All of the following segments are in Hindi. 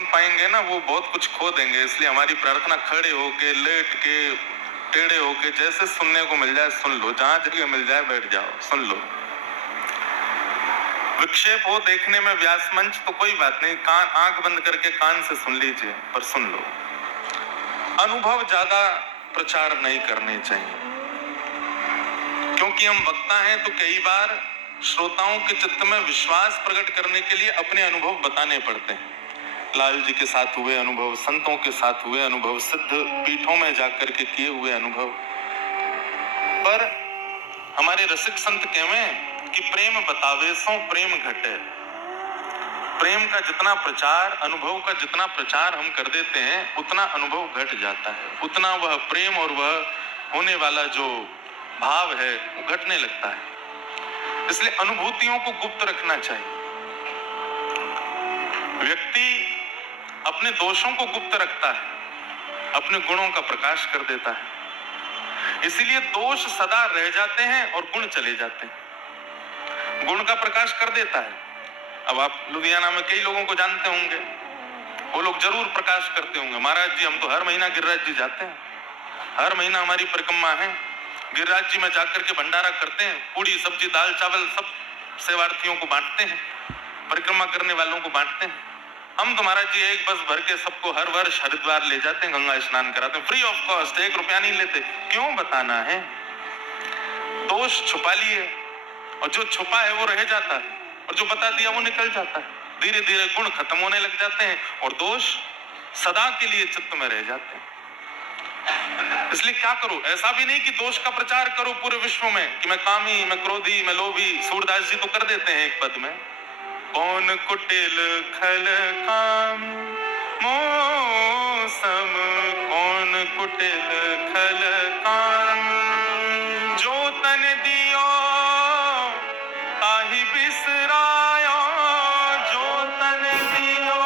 पाएंगे ना, वो बहुत कुछ खो देंगे। इसलिए हमारी प्रार्थना खड़े होके, लेट के, टेढ़े होके, जैसे सुनने को मिल जाए सुन लो, जहां जगह मिल जाए बैठ जाओ सुन लो। विक्षेप हो देखने में व्यास मंच तो कोई बात नहीं, कान आंख बंद करके कान से सुन लीजिए, पर सुन लो। अनुभव ज्यादा प्रचार नहीं करने चाहिए, क्योंकि हम वक्ता हैं तो कई बार श्रोताओं के चित्त में विश्वास प्रकट करने के लिए अपने अनुभव बताने पड़ते हैं। लाल जी के साथ हुए अनुभव, संतों के साथ हुए अनुभव, सिद्ध पीठों में जाकर के किए हुए अनुभव। पर हमारे रसिक संत कहवें कि प्रेम बतावे सो प्रेम घटे। प्रेम का जितना प्रचार, अनुभव का जितना प्रचार हम कर देते हैं, उतना अनुभव घट जाता है, उतना वह प्रेम और वह होने वाला जो भाव है वो घटने लगता है। इसलिए अनुभूतियों को गुप्त रखना चाहिए। व्यक्ति अपने दोषों को गुप्त रखता है, अपने गुणों का प्रकाश कर देता है। इसीलिए दोष सदा रह जाते हैं और गुण चले जाते हैं। गुण का प्रकाश कर देता है। अब आप लुधियाना में कई लोगों को जानते होंगे, वो लोग जरूर प्रकाश करते होंगे, महाराज जी हम तो हर महीना गिरिराज जी जाते हैं, हर महीना हमारी परिक्रमा है, गिरिराज जी में जाकर के भंडारा करते हैं, पूड़ी सब्जी दाल चावल सब सेवार्थियों को बांटते हैं, परिक्रमा करने वालों को बांटते हैं। हम तो महाराज जी एक बस भर के सबको हर वर्ष हरिद्वार ले जाते हैं, गंगा स्नान कराते हैं, फ्री ऑफ कॉस्ट, 1 रुपया नहीं लेते। क्यों बताना है? दोष छुपा लिए, और जो छुपा है वो रह जाता है, और जो बता दिया वो निकल जाता है। धीरे धीरे गुण खत्म होने लग जाते हैं और दोष सदा के लिए चित्त में रह जाते हैं। इसलिए क्या करो, ऐसा भी नहीं कि दोष का प्रचार करो पूरे विश्व में कि मैं कामी, मैं क्रोधी, मैं लोभी। सूरदास जी तो कर देते हैं एक पद में, कौन कुटिल खल काम मौसम, कौन कुटिल खल काम, जो तन दियो ताहि बिसरायो, जो तन दियो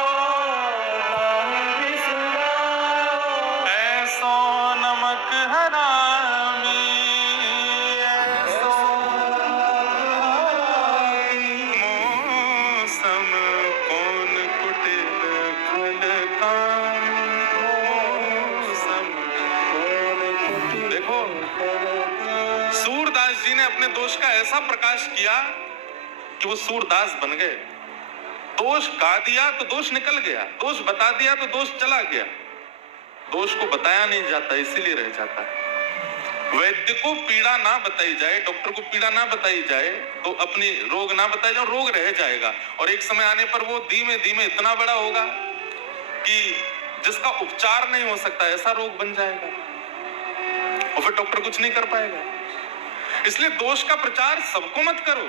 ताहि बिसरायो, ऐसो नमक हरामी, ऐसो मौसम, कौन कुटिल खल काम मौसम। देखो, सूरदास जी ने अपने दोष का ऐसा प्रकाश किया कि वो सूरदास बन गए। दोष गा दिया तो दोष निकल गया, दोष बता दिया तो दोष चला गया। दोष को बताया नहीं जाता, इसीलिए रह जाता है। वैद्य को पीड़ा ना बताई जाए, डॉक्टर को पीड़ा ना बताई जाए, तो अपनी रोग ना बताया जाए, रोग रह जाएगा। और एक समय आने पर वो धीमे धीमे इतना बड़ा होगा कि जिसका उपचार नहीं हो सकता, ऐसा रोग बन जाएगा, और फिर डॉक्टर कुछ नहीं कर पाएगा। इसलिए दोष का प्रचार सबको मत करो,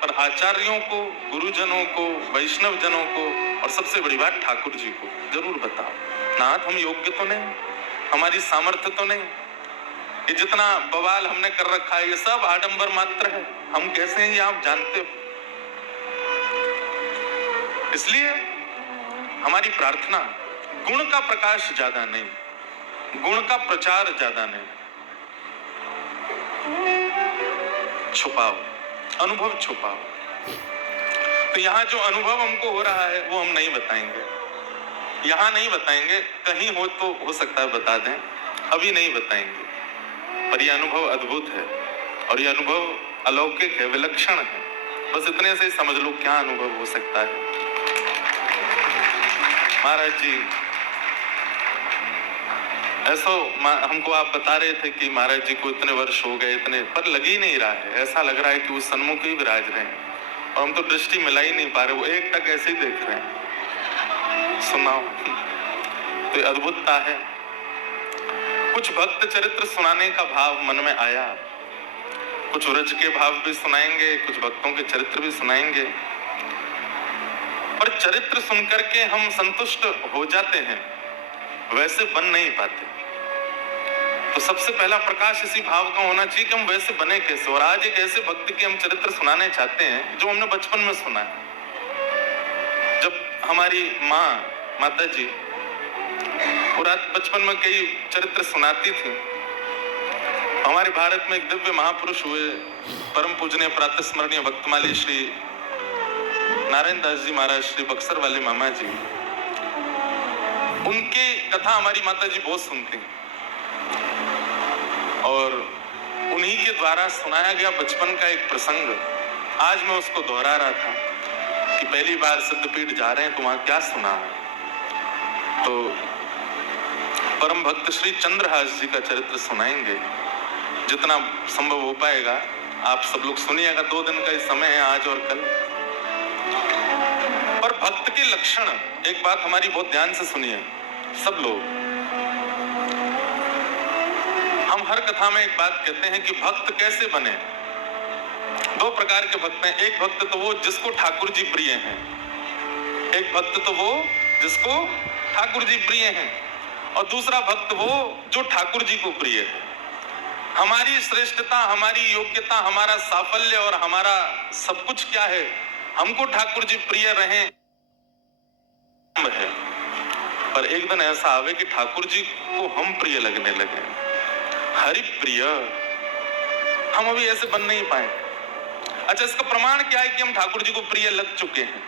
पर आचार्यों को, गुरुजनों को, वैष्णव जनों को, और सबसे बड़ी बात ठाकुर जी को जरूर बताओ। नाथ हम योग्य तो नहीं, हमारी सामर्थ्य तो नहीं, ये जितना बवाल हमने कर रखा है ये सब आडंबर मात्र है, हम कैसे हैं ये आप जानते हो। इसलिए हमारी प्रार्थना गुण का प्रकाश ज्यादा नहीं, गुण का प्रचार ज्यादा नहीं, छुपाओ, अनुभव छुपाओ। तो यहाँ जो अनुभव हमको हो रहा है वो हम नहीं बताएंगे, यहाँ नहीं बताएंगे, कहीं हो तो हो सकता है बता दें, अभी नहीं बताएंगे। पर यह अनुभव अद्भुत है, और यह अनुभव अलौकिक है, विलक्षण है। बस इतने से समझ लो क्या अनुभव हो सकता है। महाराज जी ऐसा हमको आप बता रहे थे कि महाराज जी को इतने वर्ष हो गए, इतने, पर लग ही नहीं रहा है, ऐसा लग रहा है कि वो सन्मुख ही विराज रहे हैं, और हम तो दृष्टि मिला ही नहीं पा रहे, वो एक टक ऐसे ही देख रहे हैं। सुनाओ, तो अद्भुतता है। कुछ भक्त चरित्र सुनाने का भाव मन में आया, कुछ व्रज के भाव भी सुनाएंगे, कुछ भक्तों के चरित्र भी सुनाएंगे। पर चरित्र सुनकर के हम संतुष्ट हो जाते हैं, वैसे बन नहीं पाते। तो सबसे पहला प्रकाश इसी भाव का होना चाहिए कि हम वैसे बने कैसे। और आज एक ऐसे भक्त के हम चरित्र सुनाने चाहते हैं जो हमने बचपन में सुना है। जब हमारी माता जी और बचपन में कई चरित्र सुनाती थी। हमारे भारत में एक दिव्य महापुरुष हुए, परम पूजनीय प्रातस्मरणीय भक्तमाली श्री नारायण दास जी महाराज, श्री बक्सर वाले मामा जी। उनके कथा हमारी माता जी बहुत सुनती हैं और उन्हीं के द्वारा सुनाया गया बचपन का एक प्रसंग आज मैं उसको दोहरा रहा था कि पहली बार सिद्धपीठ जा रहे हैं तो वहां क्या सुना। तो परम भक्त श्री चंद्रहास जी का चरित्र सुनाएंगे, जितना संभव हो पाएगा आप सब लोग सुनिएगा। 2 दिन का ही समय है, आज और कल। पर भक्त के लक्षण, एक बात हमारी बहुत ध्यान से सुनिए सब लोग। हम हर कथा में एक बात कहते हैं कि भक्त कैसे बने। 2 प्रकार के भक्त हैं। एक भक्त तो वो जिसको ठाकुर जी प्रिय हैं, एक भक्त तो वो जिसको ठाकुर जी प्रिय हैं, और दूसरा भक्त वो जो ठाकुर जी को प्रिय है। हमारी श्रेष्ठता, हमारी योग्यता, हमारा साफल्य और हमारा सब कुछ क्या है, हमको ठाकुर जी प्रिय रहे है। पर एक दिन ऐसा आवे कि ठाकुर जी को हम प्रिय लगने लगे, हरि प्रिय। हम अभी ऐसे बन नहीं पाए। अच्छा, इसका प्रमाण क्या है कि हम ठाकुर जी को प्रिय लग चुके हैं?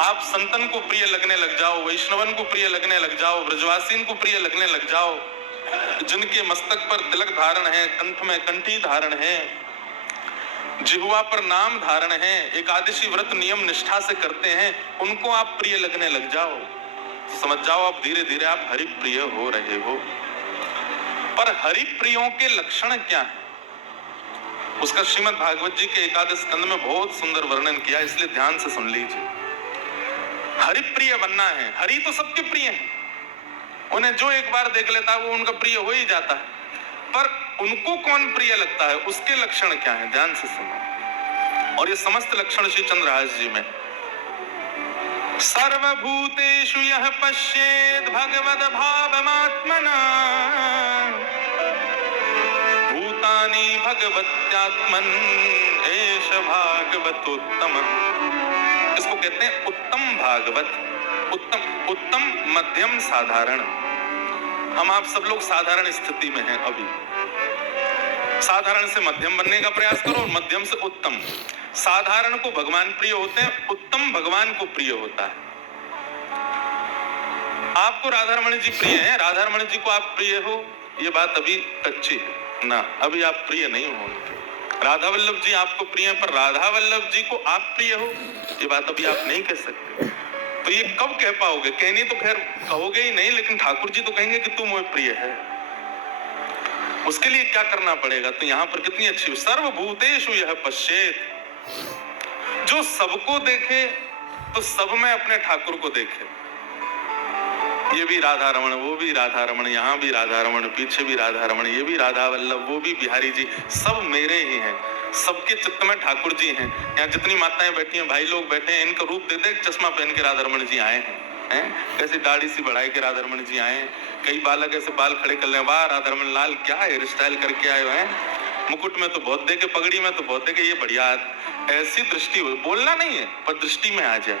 आप संतन को प्रिय लगने लग जाओ, वैष्णवन को प्रिय लगने लग जाओ, ब्रजवासीन को प्रिय लगने लग जाओ, जिनके मस्तक पर तिलक धारण है, कंठ में कंठी धारण है, जिह्वा पर नाम धारण है, एकादशी व्रत नियम निष्ठा से करते हैं, उनको आप प्रिय लगने लग जाओ तो समझ जाओ आप धीरे धीरे आप हरि प्रिय हो रहे हो। पर हरि प्रियों के लक्षण क्या है, उसका श्रीमद् भागवत जी के एकादश स्कंद में बहुत सुंदर वर्णन किया, इसलिए ध्यान से सुन लीजिए। हरि प्रिय बनना है। हरि तो सबके प्रिय हैं, उन्हें जो एक बार देख लेता है वो उनका प्रिय हो ही जाता है। पर उनको कौन प्रिय लगता है, उसके लक्षण क्या है, ध्यान से सुनो। और ये समस्त लक्षण श्री चंद्रहास जी में। सर्वभूतेषु यः पश्येत् भगवद् भावमात्मना भूतानि भगवत्यात्मन् एष भागवतोत्तमः। इसको कहते हैं उत्तम भागवत। उत्तम मध्यम साधारण। हम आप सब लोग साधारण स्थिति में हैं अभी। साधारण से मध्यम बनने का प्रयास करो, मध्यम से उत्तम। साधारण को भगवान प्रिय होते हैं, उत्तम भगवान को प्रिय होता है। आपको राधा रमण जी प्रिय हैं, राधा रमण जी को आप प्रिय हो, ये बात अभी कच्ची है ना, अभी आप प्रिय नहीं हो उनके। राधा वल्लभ जी आपको प्रिय हैं, पर राधा वल्लभ जी को आप प्रिय हो, ये बात अभी आप नहीं कह सकते। तो ये कब कह पाओगे? कहनी तो खैर कहोगे ही नहीं, लेकिन ठाकुर जी तो कहेंगे कि तू मुझे प्रिय है। उसके लिए क्या करना पड़ेगा? तो यहाँ पर कितनी अच्छी, सर्वभूतेषु यः पश्येत्। जो सबको देखे तो सब में अपने ठाकुर को देखे। ये भी राधा रमण, वो भी राधा रमण, यहाँ भी राधा रमण, पीछे भी राधा रमण, ये भी राधा वल्लभ, वो भी बिहारी जी, सब मेरे ही हैं। सबके चित्त में ठाकुर जी हैं। यहाँ जितनी माताएं बैठी हैं, भाई लोग बैठे हैं, इनका रूप दे दे, चश्मा पहन के राधा रमण जी आए हैं, कैसे दाढ़ी सी बढ़ाई के राधा रमण जी आए हैं। कई बालक ऐसे बाल खड़े कर ले, वाह राधा रमण लाल क्या हेयर स्टाइल करके आए हैं, मुकुट में तो बहुत देखे, पगड़ी में तो बहुत देखे, ये बढ़िया। ऐसी दृष्टि हो, बोलना नहीं है पर दृष्टि में आ जाए।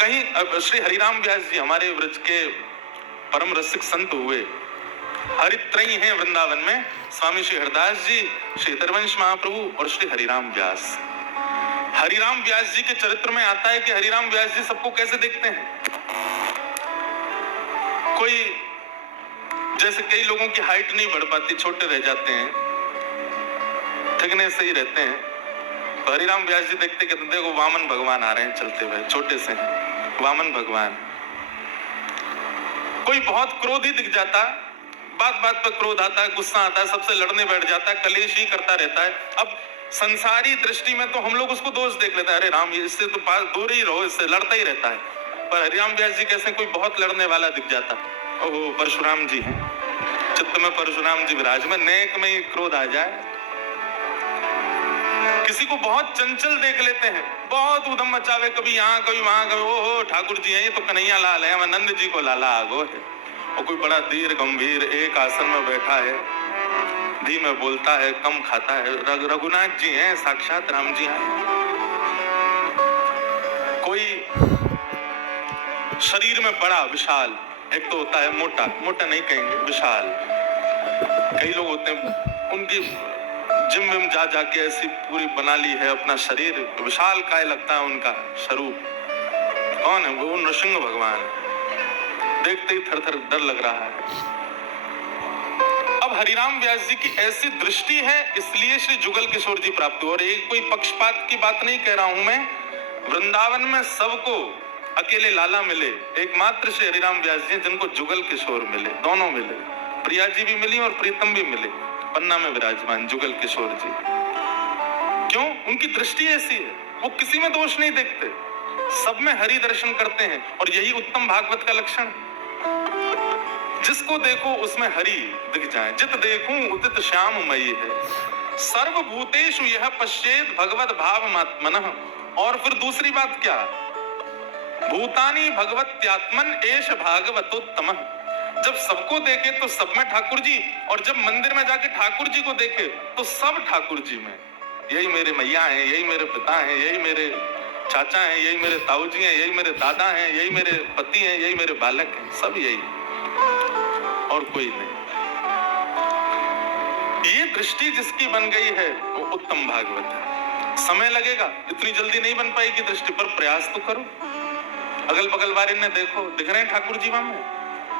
कहीं श्री हरिराम व्यास जी हमारे व्रज के परम रसिक संत हुए, हरित्रयी हैं वृंदावन में, स्वामी श्री हरदास जी, श्री हरवंश महाप्रभु और श्री हरिराम व्यास। हरिराम व्यास जी के चरित्र में आता है कि हरिराम व्यास जी सबको कैसे देखते हैं। कोई जैसे कई लोगों की हाइट नहीं बढ़ पाती, छोटे रह जाते हैं, ठगने से ही रहते हैं, तो हरिराम व्यास जी देखते कि देखो वामन भगवान आ रहे हैं चलते हुए, छोटे से वामन भगवान। कोई बहुत क्रोधी दिख जाता, बात बात पर क्रोध आता है, गुस्सा आता है, सबसे लड़ने बैठ जाता है, कलेश ही करता रहता है। अब संसारी दृष्टि में तो हम लोग उसको दोष देख लेते हैं, अरे राम ये इससे तो पास दूर ही रहो, इससे लड़ता ही रहता है। पर हरिराम व्यास जी कैसे कोई बहुत लड़ने वाला दिख जाता, ओहो परशुराम जी हैं, चित्त में परशुराम जी विराजमान, नेक में ही क्रोध आ जाए। किसी को बहुत चंचल देख लेते हैं, बहुत उधम मचावे, कभी यहाँ कभी वहां, कभी ओहो ठाकुर जी हैं, ये तो कन्हैया लाल है, नंद जी को लाला आगो है। और कोई बड़ा धीर गंभीर एक आसन में बैठा है, धीमे बोलता है, कम खाता है, रघुनाथ जी हैं, साक्षात राम जी हैं। कोई शरीर में बड़ा विशाल, एक तो होता है मोटा, मोटा नहीं कहेंगे, विशाल। कई लोग होते हैं उनकी जिम विम जा जाके ऐसी पूरी बना ली है अपना शरीर, विशाल काय लगता है उनका स्वरूप। कौन है वो? नृसिंह भगवान। देखते ही थर थर डर लग रहा है। अब हरिराम व्यास जी की ऐसी दृष्टि है, इसलिए श्री जुगल किशोर जी प्राप्त हुए। और एक कोई पक्षपात की बात नहीं कह रहा हूं मैं। वृंदावन में सबको अकेले लाला मिले, एकमात्र श्री हरिराम व्यास जी जिनको जुगल किशोर मिले, दोनों मिले। प्रिया जी भी मिली और प्रीतम भी मिले, पन्ना में विराजमान जुगल किशोर जी। क्यों? उनकी दृष्टि ऐसी है, वो किसी में दोष नहीं देखते, सब में हरि दर्शन करते हैं। और यही उत्तम भागवत का लक्षण है। जिसको देखो उसमें हरि दिख जाए। जित देखूं उदित श्याममयी है, सर्वभूतेषु यह पश्येत भगवत भावमात्मनः। और फिर दूसरी बात क्या? भूतानि भगवत्यात्मन एष भागवतोत्तमः। जब सबको देखे तो सब में ठाकुर जी, और जब मंदिर में जाके ठाकुर जी को देखे तो सब ठाकुर जी में। यही मेरे मैया हैं, यही मेरे पिता हैं, यही मेरे चाचा हैं, यही मेरे ताऊ जी हैं, यही मेरे दादा हैं, यही मेरे पति हैं, यही मेरे बालक हैं, सब यही, और कोई नहीं। ये दृष्टि जिसकी बन गई है वो उत्तम भागवत है। समय लगेगा, इतनी जल्दी नहीं बन पाएगी दृष्टि, पर प्रयास तो करो। अगल बगल वाले ने देखो, दिख रहे हैं ठाकुर जी वहां में?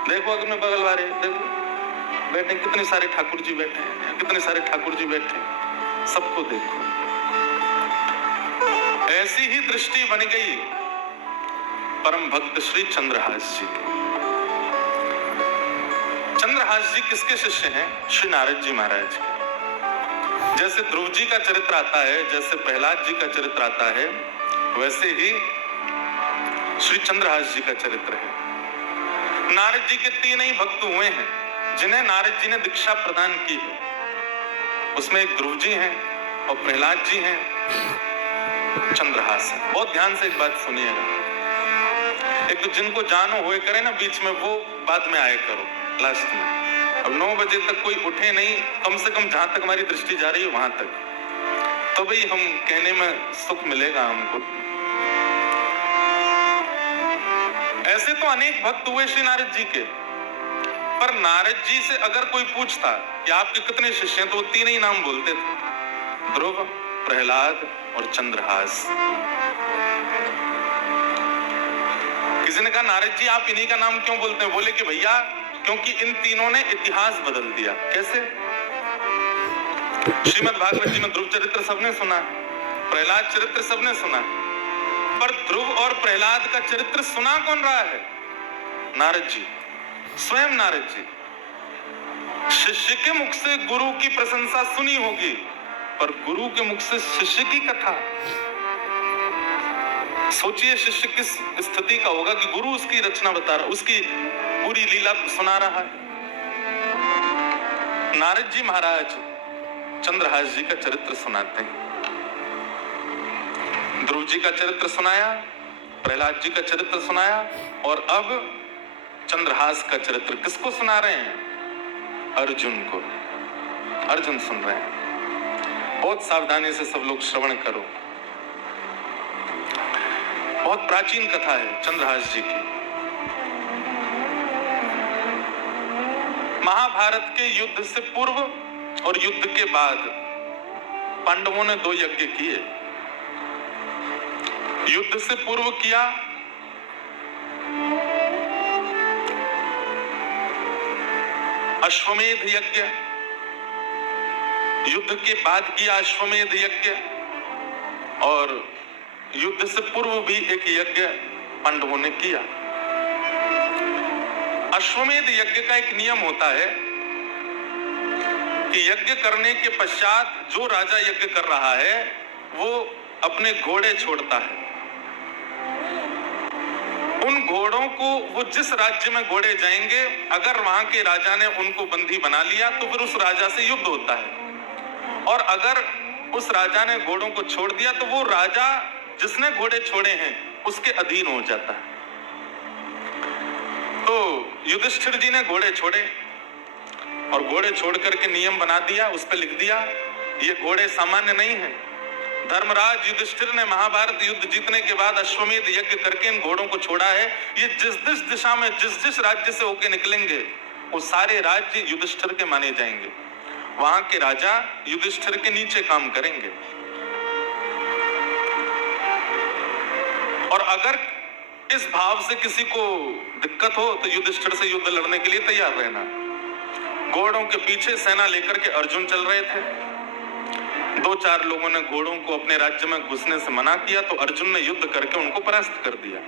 देखो अगल बगल वाले, देखो बैठे, कितने सारे ठाकुर जी बैठे हैं, कितने सारे ठाकुर जी बैठे हैं, सबको देखो। ऐसी ही दृष्टि बन गई परम भक्त श्री चंद्रहास जी की। चंद्रहास जी किसके शिष्य हैं? श्री नारद जी महाराज के। जैसे ध्रुव जी का चरित्र आता है, जैसे प्रहलाद जी का चरित्र आता है, वैसे ही श्री चंद्रहास जी का चरित्र है। नारद जी के 3 ही भक्त हुए हैं जिन्हें नारद जी ने दीक्षा प्रदान की है। उसमें एक ध्रुव जी हैं और प्रहलाद जी हैं, चंद्रहास है। बहुत ध्यान से एक बात सुनिएगा। एक तो जिनको जानो होए करे ना बीच में, वो बाद में आए करो लास्ट में। अब 9 बजे तक कोई उठे नहीं, कम से कम जहां तक हमारी दृष्टि जा रही है वहां तक, तो भाई हम कहने में सुख मिलेगा हमको। ऐसे तो अनेक भक्त हुए श्री नारद जी के, पर नारद जी से अगर कोई पूछता कि आपके कितने शिष्य हैं, तो वो 3 ही नाम बोलते थे, ध्रुव, प्रहलाद और चंद्रहास। किसी ने कहा नारद जी आप इन्हीं का नाम क्यों बोलते हैं? बोले कि भैया क्योंकि इन तीनों ने इतिहास बदल दिया। कैसे? श्रीमद् भागवत जी में ध्रुव चरित्र सबने सुना, प्रहलाद चरित्र सबने सुना, पर ध्रुव और प्रहलाद का चरित्र सुना कौन रहा है? नारद जी, स्वयं नारद जी। शिष्य के मुख से गुरु की प्रशंसा सुनी होगी, पर गुरु के मुख से शिष्य की कथा। सोचिए शिष्य किस स्थिति का होगा कि गुरु उसकी रचना बता रहा, उसकी पूरी लीला सुना रहा है। नारद जी महाराज चंद्रहास जी का चरित्र सुनाते हैं। ध्रुव जी का चरित्र सुनाया, प्रहलाद जी का चरित्र सुनाया, और अब चंद्रहास का चरित्र किसको सुना रहे हैं? अर्जुन को। अर्जुन सुन रहे हैं। बहुत सावधानी से सब लोग श्रवण करो। बहुत प्राचीन कथा है चंद्रहास जी की। महाभारत के युद्ध से पूर्व और युद्ध के बाद पांडवों ने 2 यज्ञ किए। युद्ध से पूर्व किया अश्वमेध यज्ञ, युद्ध के बाद किया अश्वमेध यज्ञ, और युद्ध से पूर्व भी एक यज्ञ पांडवों ने किया। अश्वमेध यज्ञ का एक नियम होता है कि यज्ञ करने के पश्चात जो राजा यज्ञ कर रहा है वो अपने घोड़े छोड़ता है। उन घोड़ों को, वो जिस राज्य में घोड़े जाएंगे, अगर वहां के राजा ने उनको बंदी बना लिया तो फिर उस राजा से युद्ध होता है। और अगर उस राजा ने घोड़ों को छोड़ दिया तो वो राजा जिसने घोड़े छोड़े हैं उसके अधीन हो जाता है। तो युधिष्ठिर जी ने घोड़े छोड़े, और घोड़े छोड़ करके नियम बना दिया, उस पर लिख दिया ये घोड़े सामान्य नहीं है। धर्मराज युधिष्ठिर ने महाभारत युद्ध जीतने के बाद अश्वमेध यज्ञ करके इन घोड़ों को छोड़ा है। ये जिस जिस दिशा में जिस जिस राज्य से होके निकलेंगे वो सारे राज्य युधिष्ठिर के माने जाएंगे। वहां के राजा युधिष्ठिर के नीचे काम करेंगे। और अगर इस भाव से किसी को दिक्कत हो तो युधिष्ठिर से युद्ध लड़ने के लिए तैयार रहना। घोड़ों के पीछे सेना लेकर के अर्जुन चल रहे थे। 2-4 लोगों ने घोड़ों को अपने राज्य में घुसने से मना किया तो अर्जुन ने युद्ध करके उनको परास्त कर दिया।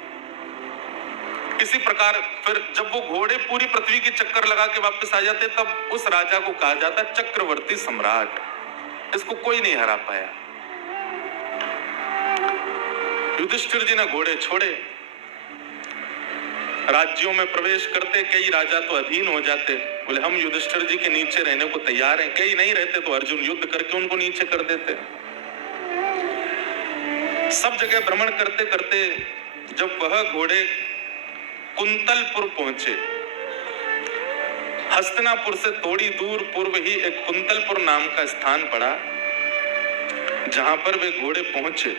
इसी प्रकार फिर जब वो घोड़े पूरी पृथ्वी की चक्कर लगा के वापस आ जाते तब उस राजा को कहा जाता चक्रवर्ती सम्राट। इसको कोई नहीं हरा पाया। युधिष्ठिर जी ने घोड़े छोड़े, राज्यों में प्रवेश करते, कई राजा तो अधीन हो जाते, बोले हम युधिष्ठिर जी के नीचे रहने को तैयार हैं। कई नहीं रहते तो अर्जुन युद्ध करके उनको नीचे कर देते। सब जगह भ्रमण करते करते जब वह घोड़े कुंतलपुर पहुंचे, हस्तिनापुर से थोड़ी दूर पूर्व ही एक कुंतलपुर नाम का स्थान पड़ा। जहां पर वे घोड़े पहुंचे